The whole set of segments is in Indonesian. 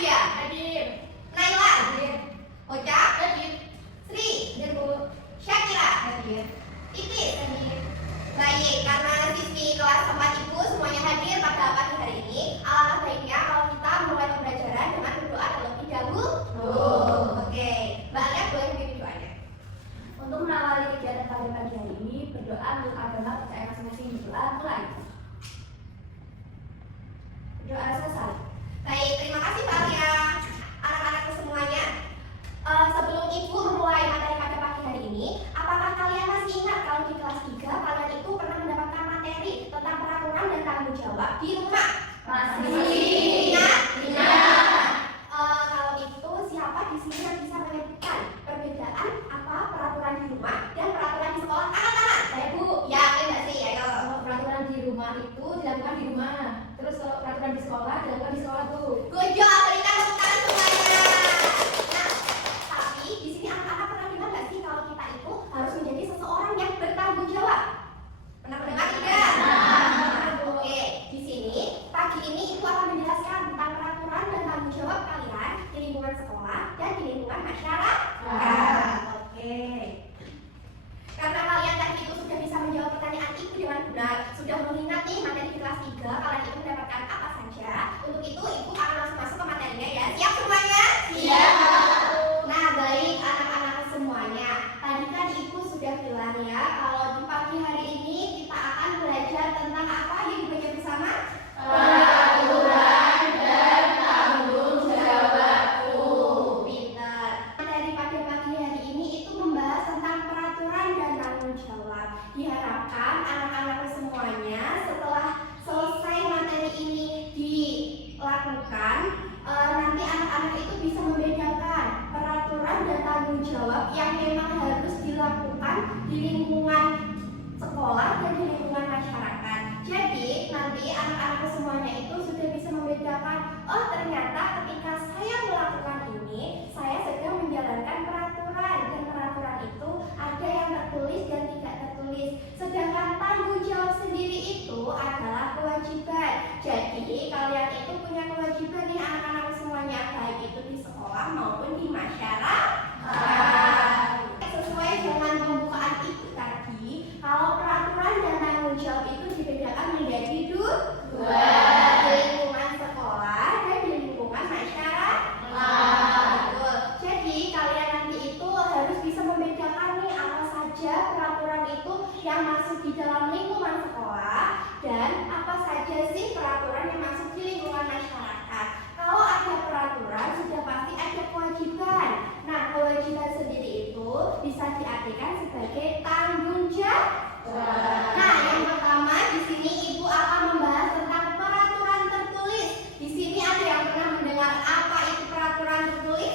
Nadia. Hadir. Naila. Hadir. Ocha. Hadir. Sri. Hadir Bu. Syakira. Hadir. Titis. Hadir. Baik, karena siswi kelas 4 Ibu semuanya hadir pada pagi hari ini, alangkah baiknya kalau kita mulai pembelajaran dengan berdoa terlebih dahulu. Oke, Mbak Alia boleh bimbing doanya. Untuk mengawali kegiatan pada pagi hari ini, berdoa menurut agama percaya masing-masing. Berdoa mulai. Berdoa selesai. Baik, terima kasih Mbak Alia. Anak-anakku semuanya, sebelum Ibu memulai materi pada pagi hari ini, apakah kalian masih ingat kalau di kelas 3 kalian itu pernah mendapatkan materi tentang peraturan dan tanggung jawab di rumah? Masih. Ingat? Ingat. Kalau itu siapa di sini yang bisa menyebutkan perbedaan apa peraturan di rumah dan peraturan di sekolah? Angkat tangan. Saya Bu. Ya, enggak sih? Ayo. Kalau peraturan di rumah itu dilakukan di rumah. Terus kalau peraturan di sekolah dilakukan di sekolah Bu. Good job, berikan tepuk tangan semuanya. Nah, tapi di sini anak-anak pernah dengar nggak sih kalau kita itu harus menjadi seseorang yang bertanggung jawab? Pernah mendengar tidak? Oke, di sini pagi ini Ibu akan menjelaskan tentang peraturan dan tanggung jawab kalian di lingkungan sekolah dan di lingkungan masyarakat. Oke. Karena kalian tadi itu sudah bisa menjawab pertanyaan Ibu dengan benar, sudah mengingat nih materi di kelas 3 kalian itu mendapatkan apa saja. Untuk itu Ibu akan langsung masuk ke materinya ya. Siap semuanya? Siap. Nah, baik anak-anak semuanya. Tadi kan Ibu sudah bilang ya kalau di pagi hari ini kita akan belajar tentang apa yang Ibu baca bersama? Peraturan dan tanggung jawabku. Pintar. Materi pada pagi hari ini itu membahas tentang peraturan dan tanggung jawab. Diharapkan anak-anak semuanya setelah selesai materi ini dilakukan, nanti anak-anak itu bisa membedakan peraturan dan tanggung jawab yang memang harus dilakukan di lingkungan sekolah dan di lingkungan masyarakat. Jadi nanti anak-anak semuanya itu sudah bisa membedakan, oh ternyata ketika saya melakukan ini, saya sedang menjalankan peraturan, dan peraturan itu ada yang tertulis dan tidak tertulis. Sedangkan tanggung jawab sendiri itu adalah kewajiban. Jadi kalian itu punya kewajiban nih anak-anak semuanya, baik itu di sekolah maupun di masyarakat. Sesuai dengan pembukaan Ibu tadi, kalau peraturan dan tanggung jawab itu dibedakan menjadi dua, di lingkungan sekolah dan di lingkungan masyarakat. Betul. Jadi kalian nanti itu harus bisa membedakan nih apa saja peraturan itu yang masuk di dalam lingkungan sekolah dan apa saja sih peraturan yang masuk di lingkungan masyarakat. Kalau ada peraturan sudah pasti ada kewajiban. Nah, kewajiban sendiri itu bisa diartikan sebagai tanggung jawab. Nah, yang pertama di sini Ibu akan membahas tentang peraturan tertulis. Di sini ada yang pernah mendengar apa itu peraturan tertulis?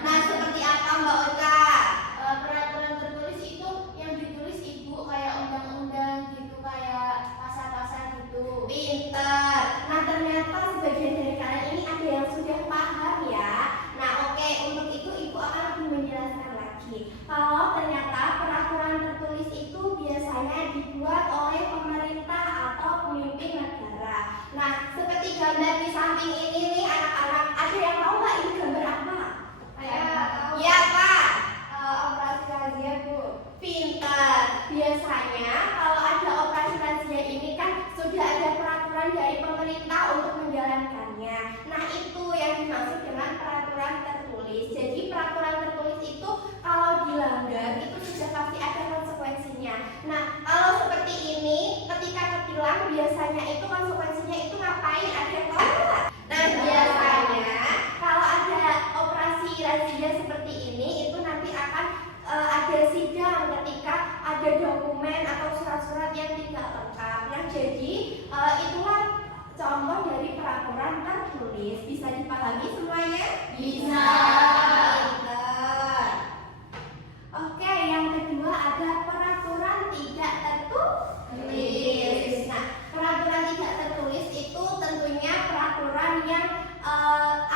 Nah, seperti apa Mbak Oka? Peraturan tertulis itu yang ditulis Ibu kayak undang-undang gitu, kayak pasal-pasal gitu. Pinter. Nah, ternyata sebagian dari kalian ini ada yang sudah paham ya. Nah, oke, untuk itu Ibu akan lebih menjelaskan lagi. Kalau ternyata peraturan tertulis itu biasanya dibuat oleh pemerintah atau pemimpin negara. Nah, seperti gambar di samping ini nih anak-anak, ada yang tahu nggak ini gambar apa? Iya Pak. Operasi razia Bu. Pintar. Biasanya kalau ada operasi razia ini kan sudah ada peraturan dari pemerintah untuk menjalankannya. Nah, itu yang dimaksud dengan peraturan tertulis. Jadi peraturan tertulis itu kalau dilanggar itu sudah pasti ada konsekuensinya. Nah, kalau seperti ini ketika ketilang biasanya itu konsekuensinya itu ngapain? Ada yang tahu nggak? Nah, biasanya kalau ada operasi razia seperti ini itu nanti akan ada sidang ketika ada dokumen atau surat-surat yang tidak lengkap. Nah, jadi itulah contoh dari peraturan tertulis. Bisa dipahami semuanya? Bisa. Pintar. Oke, yang kedua ada peraturan tidak tertulis. Nah, peraturan tidak tertulis itu tentunya peraturan yang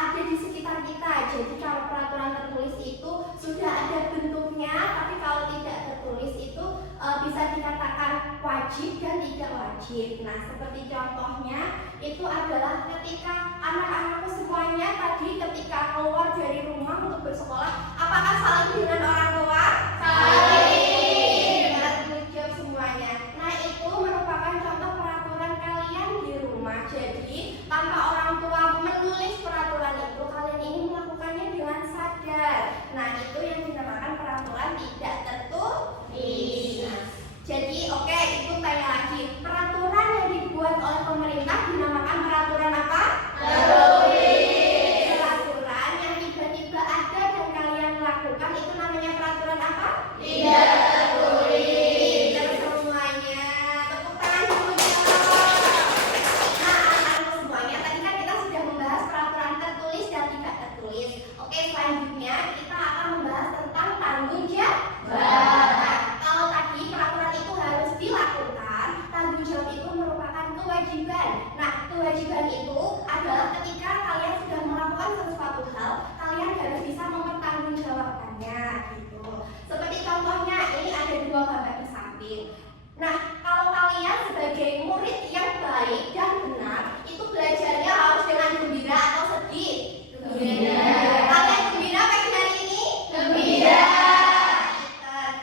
ada di sekitar kita. Jadi kalau peraturan tertulis itu sudah ada bentuknya, tapi kalau tidak tertulis itu bisa dikatakan wajib dan tidak wajib. Nah, seperti contohnya itu adalah ketika anak-anakku semuanya tadi ketika keluar dari rumah untuk bersekolah, apakah saling dengan orang tua? Saling. Good job semuanya. Nah, itu merupakan contoh peraturan kalian di rumah. Jadi, tanpa orang tua menulis peraturan itu, kalian ini melakukannya dengan sadar. Nah, itu yang dinamakan peraturan tidak tertulis. Jadi, oke, itu tanya lagi. Peraturan yang dibuat oleh pemerintah dinamakan peraturan apa? Tertulis. Peraturan yang tiba-tiba ada dan kalian lakukan itu namanya peraturan apa? Tidak tertulis. Terus semuanya, tepuk tangan dulu ya. Nah, anak-anak semuanya, tadi kan kita sudah membahas peraturan tertulis dan tidak tertulis. Oke, selanjutnya kita akan membahas tentang tanggung jawab. Kalau tadi peraturan itu harus dilakukan, tanggung jawab itu merupakan kewajiban. Nah, kewajiban itu adalah ketika kalian sudah melakukan sesuatu hal, kalian harus bisa mempertanggungjawabkannya gitu. Seperti contohnya, ini ada dua gambar di samping. Nah, kalau kalian sebagai murid yang baik dan benar, itu belajarnya harus dengan gembira atau sedih? Gembira. Kalian gembira pagi hari ini? Gembira.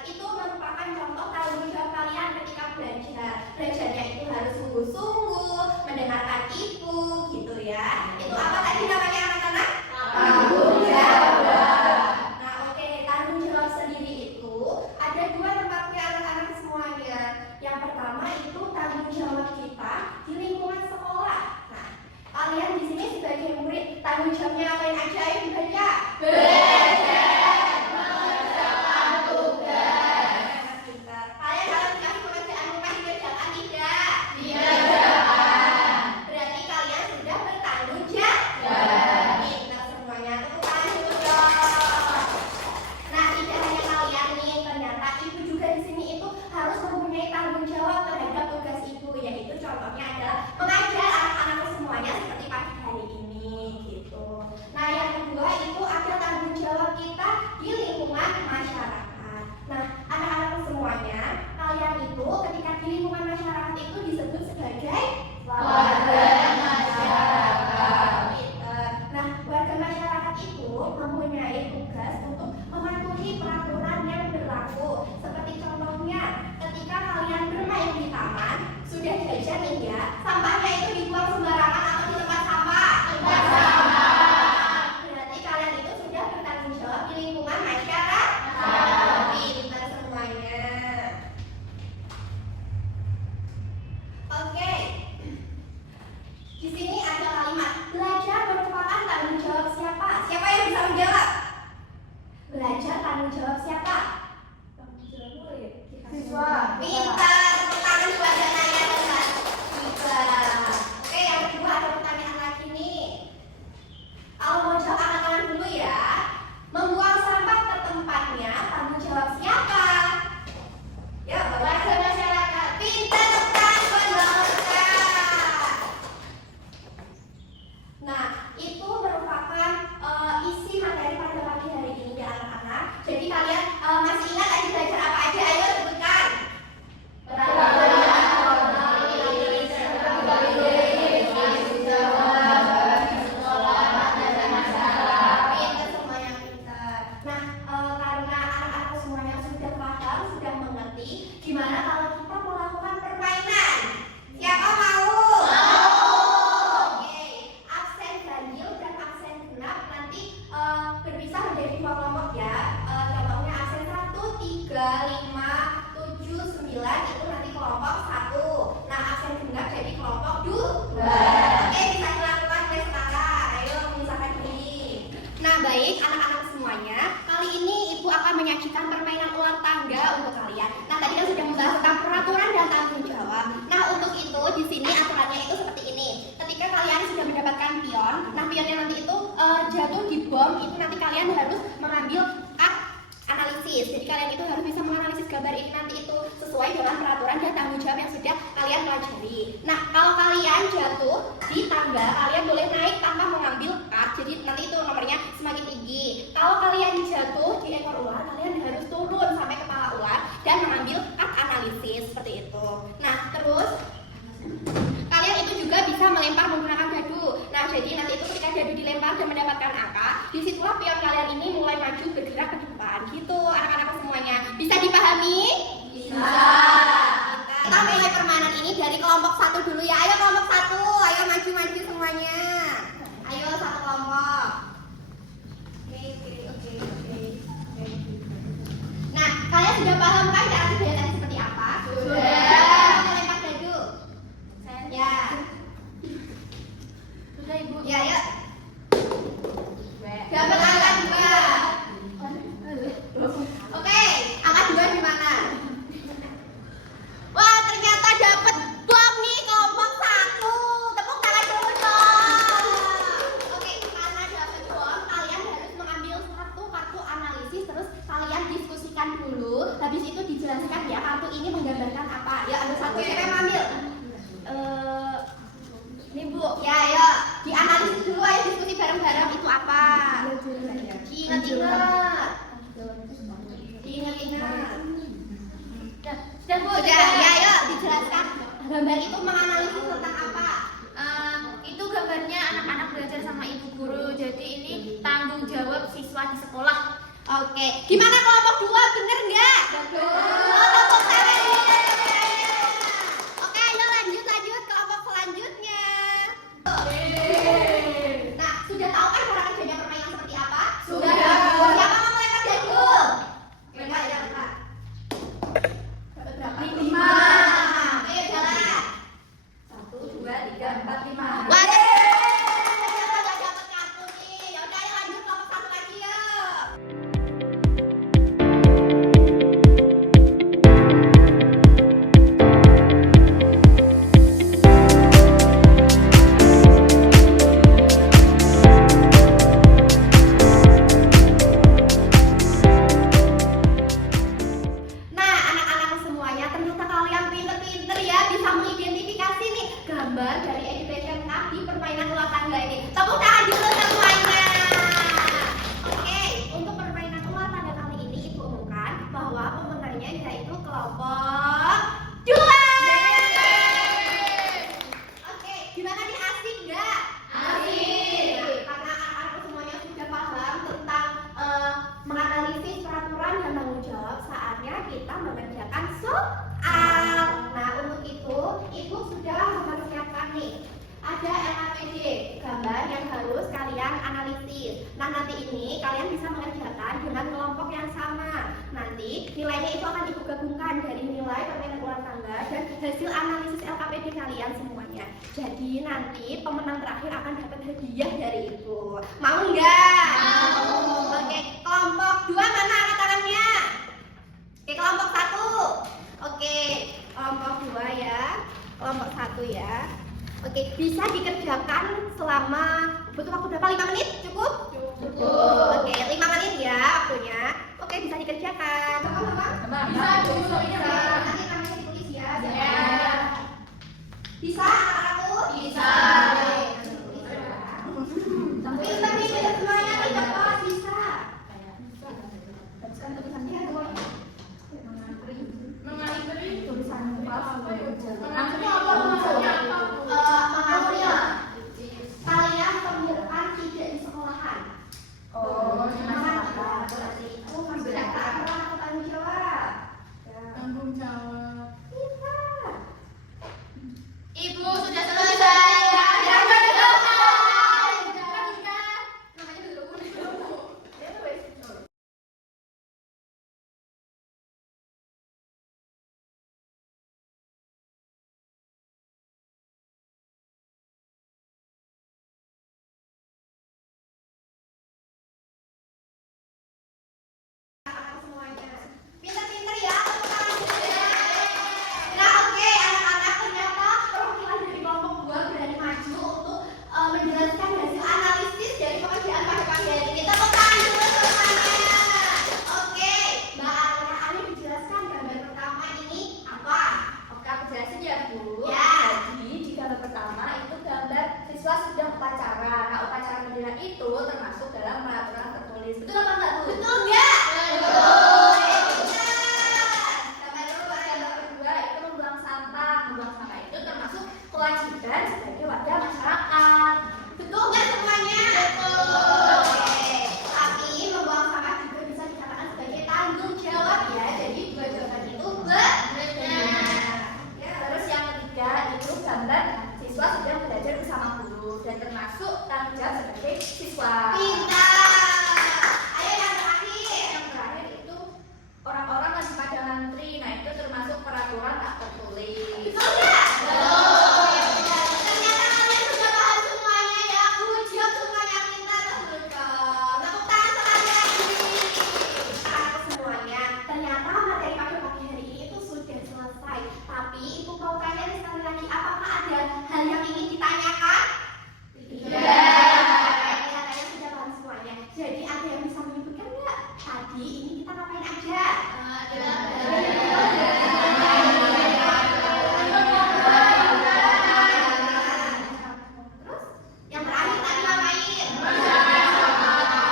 Itu merupakan contoh tanggung jawab kalian ketika belajar. Belajarnya itu harus sungguh-sungguh, mendengarkan ibu, gitu ya. Itu apa tadi namanya anak-anak? Tanggung jawab. Nah, oke, tanggung jawab sendiri itu ada dua tempatnya anak-anak semuanya. Yang pertama itu tanggung jawab kita di lingkungan sekolah. Nah, kalian di sini sebagai murid, tanggung jawabnya ngapain aja? Ayo dibaca. Belajar, mengerjakan tugas. Kalian harus dikasih pekerjaan rumah dikerjakan tidak? Dikerjakan. Berarti kalian sudah bertanggung jawab. Pintar semuanya, tepuk tangan dulu dong. Nah, tidak hanya kalian nih, ternyata ibu juga di sini itu harus mempunyai tanggung jawab terhadap tugas ibu, yaitu contohnya adalah mengajar anak-anakku semuanya seperti pagi hari ini gitu. Nah, yang kedua itu ada tanggung jawab kita di lingkungan masyarakat. Nah, anak-anakku semuanya, kalian itu ketika di lingkungan masyarakat itu disebut sebagai warga masyarakat. Nah, warga masyarakat itu mempunyai tugas untuk mematuhi peraturan yang berlaku. Seperti contohnya, ketika kalian bermain di taman, sudah jajan nih ya, sampahnya itu dibuang sembarangan atau di tempat sampah? Tempat sampah. Berarti kalian itu sudah bertanggung jawab di lingkungan masyarakat. Pintar semuanya. Oke. Di sini ada kalimat belajar merupakan tanggung jawab siapa? Siapa yang bisa menjawab? Belajar tanggung jawab siapa? Tanggung jawab murid. Siswa. Pintar, tepuk tangan buat Danaya dan Siswa. Oke, yang kedua ada pertanyaan lagi nih. Kalau mau jawab angkat dulu ya. Membuang sampah ke tempatnya tanggung jawab siapa? Ya, warga masyarakat. Pintar, tepuk tangan buat masyarakat. Nah, itu merupakan isi materi pada pagi hari ini ya anak-anak. Jadi kalian masih ingat tadi belajar apa aja? Ayo sebutkan. Pintar semuanya pintar. Nah, karena anak-anak semuanya sudah paham, sudah mengerti, gimana kalau kita melakukan permainan? Siapa mau? Oke, absen ganjil dan absen genap nanti berpisah menjadi dua kelompok ya. Contohnya absen 1, 3, 5, 7, 9 itu nanti kelompok 1. Nah, absen genap jadi kelompok 2. Oke, bisa dilakukan mulai sekarang. Ayo memisahkan diri. Nah, baik anak-anak semuanya, kali ini Ibu akan menyajikan permainan ular tangga untuk kalian. Nah, tadi kan sudah membahas tentang peraturan dan tanggung jawab. Nah, untuk itu di sini aturannya itu seperti ini. Ketika kalian sudah mendapatkan pion, nah pionnya nanti itu jatuh di bom, itu nanti kalian harus mengambil analisis. Jadi kalian itu harus bisa menganalisis gambar ini nanti itu sesuai dengan peraturan dan tanggung jawab yang sudah kalian pelajari. Nah, kalau kalian jatuh di tangga, kalian boleh naik tanpa mengambil kart. Jadi nanti itu nomornya semakin tinggi. Kalau kalian jatuh di ekor ular, kalian harus turun sampai kepala ular dan mengambil kart analisis seperti itu. Nah, terus kalian itu juga bisa melempar 5 dan mendapatkan angka, disitulah pion kalian ini mulai maju bergerak ke depan. Gitu anak-anakku semuanya. Bisa dipahami? Bisa. Kita mulai permainan ini dari kelompok 1 dulu ya. Ayo kelompok 1, ayo maju-maju semuanya. Ayo satu kelompok. Oke. Nah, kalian sudah paham kan cara kerja tadi seperti apa? Sudah. Melempar dadu. Ya. Sudah Ibu. Ya, yuk. Dapat angka 2. Oke, angka 2 di mana? Wah, ternyata dapat bom nih kelompok 1. Tepuk tangan dulu dong. Oke, karena dapat bom, kalian harus mengambil satu kartu analisis, terus kalian diskusikan dulu. Habis itu dijelaskan ya kartu ini menggambarkan apa. Ya, ambil satu. Siapa yang ambil? Ini Bu. Ya, ayo. Dianalisis dulu, ayo diskusi bareng-bareng itu apa. Diingat-ingat. Sudah Bu. Sudah, ya yuk dijelaskan. Gambar itu menganalisis tentang apa? Itu gambarnya anak-anak belajar sama ibu guru. Jadi ini tanggung jawab siswa di sekolah. Oke, gimana kelompok 2? Bener nggak? Kelompok 1. Oke, ayo lanjut kelompok selanjutnya. Nah, sudah tahu kan cara kerjanya permainan seperti apa? Sudah. Siapa mau melempar dadu? Lempar. Dapat berapa? 5. Ayo jalan. 1, 2, 3, 4, 5. Wah, dapat kartu nih. Ya udah, ayo lanjut kelompok 1 lagi yuk. Nah, anak-anak semuanya, ternyata kalian pinter-pinter ya bisa mengidentifikasi nih gambar dari education card di permainan ular tangga ini. Tepuk tangan dulu semuanya. Oke, untuk permainan ular tangga kali ini Ibu umumkan bahwa pemenangnya yaitu kelompok 2. Oke, gimana nih, asik nggak? Asik. Karena anak-anak semuanya sudah paham tentang menganalisis peraturan dan tanggung jawab, saatnya kita mengerjakan soal. Nah, untuk itu Ibu sudah mempersiapkan nih. Ada LKPD, gambar yang harus kalian analisis. Nah, nanti ini kalian bisa mengerjakan dengan kelompok yang sama. Nanti nilainya itu akan Ibu gabungkan dari nilai permainan ular tangga dan hasil analisis LKPD kalian semuanya. Jadi nanti pemenang terakhir akan dapat hadiah dari Ibu. Mau nggak? Mau. Oke, kelompok 2 mana angkat tangannya? Oke, kelompok 1. Oke, kelompok 2 ya. Kelompok 1 ya. Oke, bisa dikerjakan selama butuh waktu berapa? 5 menit? Cukup? Cukup. Oke, 5 menit ya waktunya. Oke, bisa dikerjakan. Bisa Bu. Bisa. Nanti namanya ditulis ya. Ya. Bisa anak-anakku? Bisa. Pintar-pintar semuanya, tidak apa, bisa. Tulisannya semuanya. Mengambil. Kalian temukan tidak di sekolahan. Berarti itu masih ada aturan atau tanggung jawab? Bisa. Ibu sudah selesai. Semuanya. Pintar-pintar ya, tepuk tangan dulu ya. Nah, oke, anak-anak, ternyata perwakilan dari kelompok 2 berani maju untuk menjelaskan hasil analisis dari pekerjaan pada pagi hari ini. Tepuk tangan dulu semuanya. Oke, Mbak Alia, Alia dijelaskan gambar pertama ini apa? Oke, aku jelasin ya Bu. Ya. Jadi di gambar pertama itu gambar siswa sedang upacara. Nah, upacara bendera itu termasuk dalam peraturan tertulis. Betul apa enggak Bu? Betul nggak? Betul. Gambar kedua itu membuang sampah. Membuang sampah itu termasuk kewajiban sebagai warga masyarakat. Betul nggak semuanya? Betul. tanggung jawab sebagai siswa. Pintar. Ayo yang terakhir. Yang terakhir itu orang-orang masih pada ngantri. Nah itu termasuk peraturan tak tertulis. Betul nggak? Ternyata kalian sudah paham semuanya ya. Good job semuanya, pintar betul dong. Tepuk tangan sekali lagi. Anak semuanya, ternyata materi pada pagi hari ini itu sudah selesai. Tapi ibu mau tanya sekali lagi, apakah ada hal yang ingin ditanyakan? Kalian sudah paham semuanya. Jadi ada yang bisa menyebutkan nggak? Tadi ini kita ngapain aja? Terus yang terakhir tadi ngapain?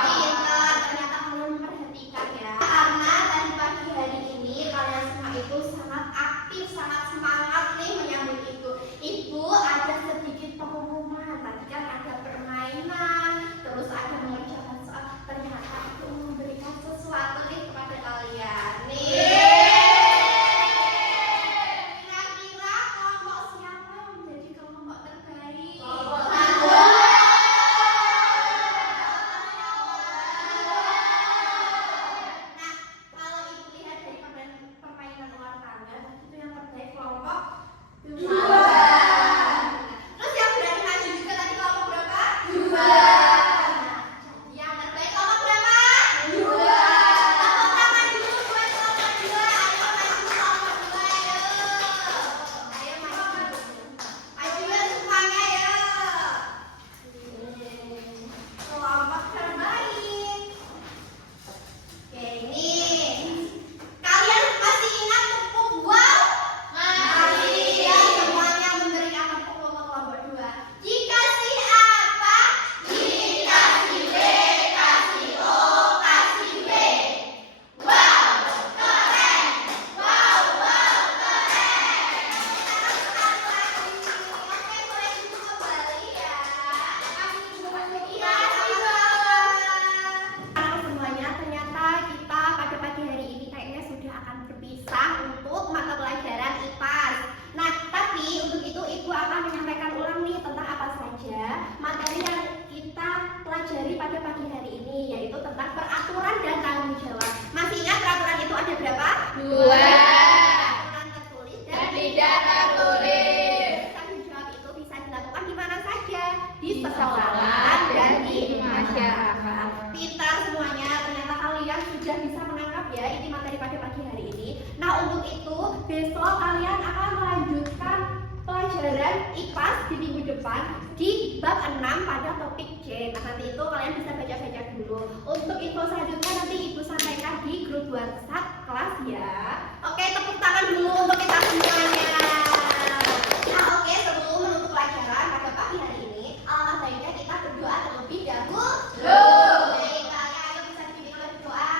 Pintar, ternyata kalian memperhatikan ya. Karena tadi pagi hari ini kalian semua itu sangat aktif, sangat semangat nih menyambut itu. Ibu ada sedikit pengumuman. Tadi kan ada permainan, terus ada mengerjakan soal. Ternyata aku memberikan sesuatu nih kepada kalian. Nih. Kira-kira kelompok siapa yang menjadi kelompok terbaik? Nah, kalau ibu lihat dari permainan ulang tangga, itu yang terbaik kelompok 2. Terus yang berani maju juga tadi kelompok berapa? 2. Jadi yang terbaik kelompok berapa? 2. Tepuk tangan dulu buat kelompok 2. Ayo maju kelompok 2 ayo. Ayo maju. Maju ya semuanya ya. Kelompok terbaik. Oke, ini. Kalian masih ingat tepuk wow? Masih. Ya, semuanya memberikan tepuk untuk kelompok 2. Dikasih apa? Dikasih B, kasih O, kasih B. Wow, keren. Wow, keren. Oke, boleh duduk kembali ya. Iya, anak semuanya, ternyata kita pada pagi hari ini kayaknya sudah akan berpisah untuk mata pelajaran IPAS. Nah, tapi untuk itu ibu akan menyampaikan ulang nih tentang apa saja materi yang kita pelajari pada pagi hari ini, yaitu tentang peraturan dan tanggung jawab. Masih ingat peraturan itu ada berapa? 2. Peraturan tertulis dan Tidak tertulis. tanggung jawab itu bisa dilakukan di mana saja, di Di sekolah sekolah dan di masyarakat. Pintar semuanya, ternyata kalian sudah bisa menangkap ya ini materi pada pagi hari ini. Nah, untuk itu besok kalian akan melanjutkan pelajaran IPAS di minggu depan di bab 6 pada topik C. Nah, nanti itu kalian bisa baca-baca dulu. Untuk info selanjutnya nanti ibu sampaikan di grup WhatsApp kelas ya. Oke, tepuk tangan dulu untuk kita semuanya. Nah, oke, sebelum menutup pelajaran pada pagi hari ini, alangkah baiknya kita berdoa terlebih dahulu. Baiklah, ayo bisa dipimpin oleh doa.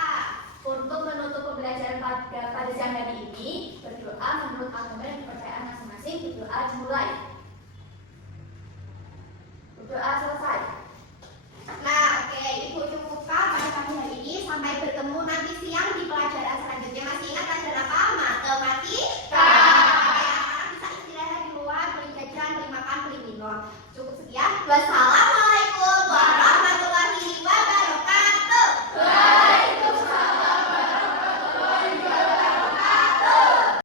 Untuk menutup pembelajaran pada siang hari ini, berdoa menurut agama dan kepercayaan masing-masing. Berdoa dimulai. Berdoa selesai. Nah, oke, ibu cukupkan pada pagi hari ini. Sampai bertemu nanti siang di pelajaran selanjutnya. Masih ingat pelajaran apa? Matematika. Anak-anak bisa istirahat di luar, beli jajan, beli makan, beli minum. Cukup sekian. Wassalam.